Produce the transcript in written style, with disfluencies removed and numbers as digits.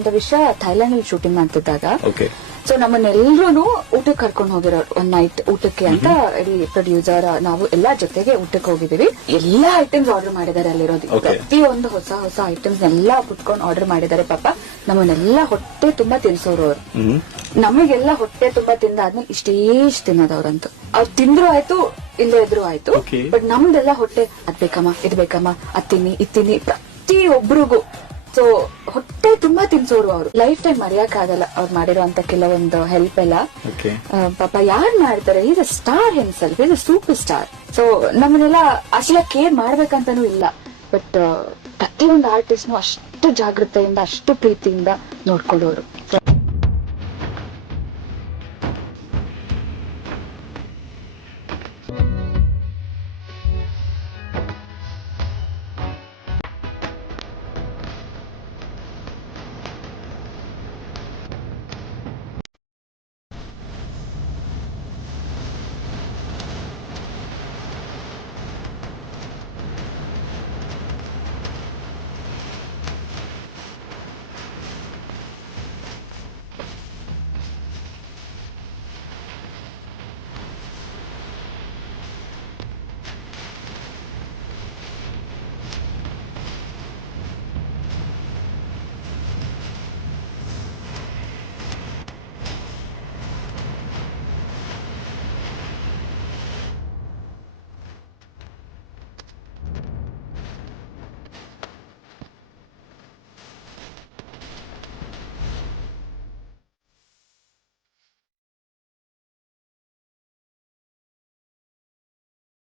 ಒಂದು ವಿಷಯ ಥೈಲ್ಯಾಂಡ್ ಅಲ್ಲಿ ಶೂಟಿಂಗ್ ಮಾಡ್ತಿದ್ದಾಗ ಓಕೆ ಸೊ ನಮ್ಮನ್ನೆಲ್ಲರೂ ಊಟಕ್ಕೆ ಕರ್ಕೊಂಡು ಹೋಗಿರೋ ಒಂದ್ ನೈಟ್ ಊಟಕ್ಕೆ ಅಂತ ಇಡೀ ಪ್ರೊಡ್ಯೂಸರ್ ನಾವು ಎಲ್ಲಾ ಜೊತೆಗೆ ಊಟಕ್ಕೆ ಹೋಗಿದೀವಿ. ಎಲ್ಲಾ ಐಟಮ್ಸ್ ಆರ್ಡರ್ ಮಾಡಿದ್ದಾರೆ ಅಲ್ಲಿರೋದು. ಪ್ರತಿಯೊಂದು ಹೊಸ ಹೊಸ ಐಟಮ್ಸ್ ಎಲ್ಲಾ ಕುಟ್ಕೊಂಡು ಆರ್ಡರ್ ಮಾಡಿದ್ದಾರೆ. ಪಾಪ ನಮ್ಮನ್ನೆಲ್ಲ ಹೊಟ್ಟೆ ತುಂಬಾ ತಿನ್ಸೋರು ಅವ್ರು. ನಮಗೆಲ್ಲ ಹೊಟ್ಟೆ ತುಂಬಾ ತಿಂದಾದ್ಮೇಲೆ ಇಷ್ಟೇಷ್ಟು ತಿನ್ನೋದವ್ರಂತೂ ಅವ್ರು ತಿಂದ್ರು ಆಯ್ತು ಇಲ್ಲೇ ಇದ್ರು ಆಯ್ತು. ಬಟ್ ನಮ್ದೆಲ್ಲ ಹೊಟ್ಟೆ ಅದ್ ಬೇಕಮ್ಮ ಇದ್ ಬೇಕಮ್ಮ ಅತ್ತಿನಿ ಇತ್ತಿನಿ ಪ್ರತಿಯೊಬ್ಬರಿಗೂ. ಸೊ ಹೊಟ್ಟೆ ತುಂಬಾ ತಿನ್ಸೋರು ಅವರು. ಲೈಫ್ ಟೈಮ್ ಮರೆಯಕ್ ಆಗಲ್ಲ ಅವ್ರು ಮಾಡಿರುವಂತ ಕೆಲವೊಂದು ಹೆಲ್ಪ್ ಎಲ್ಲ. ಪಾಪ ಯಾರ್ ಮಾಡ್ತಾರೆ, is a star himself, is a super star. So ನಮ್ಮನ್ನೆಲ್ಲ ಅಷ್ಟೆಲ್ಲ ಕೇರ್ ಮಾಡ್ಬೇಕಂತಾನೂ ಇಲ್ಲ. ಬಟ್ ಪ್ರತಿಯೊಂದು ಆರ್ಟಿಸ್ಟ್ ಅಷ್ಟು ಜಾಗೃತೆಯಿಂದ ಅಷ್ಟು ಪ್ರೀತಿಯಿಂದ ನೋಡ್ಕೊಳ್ಳೋರು.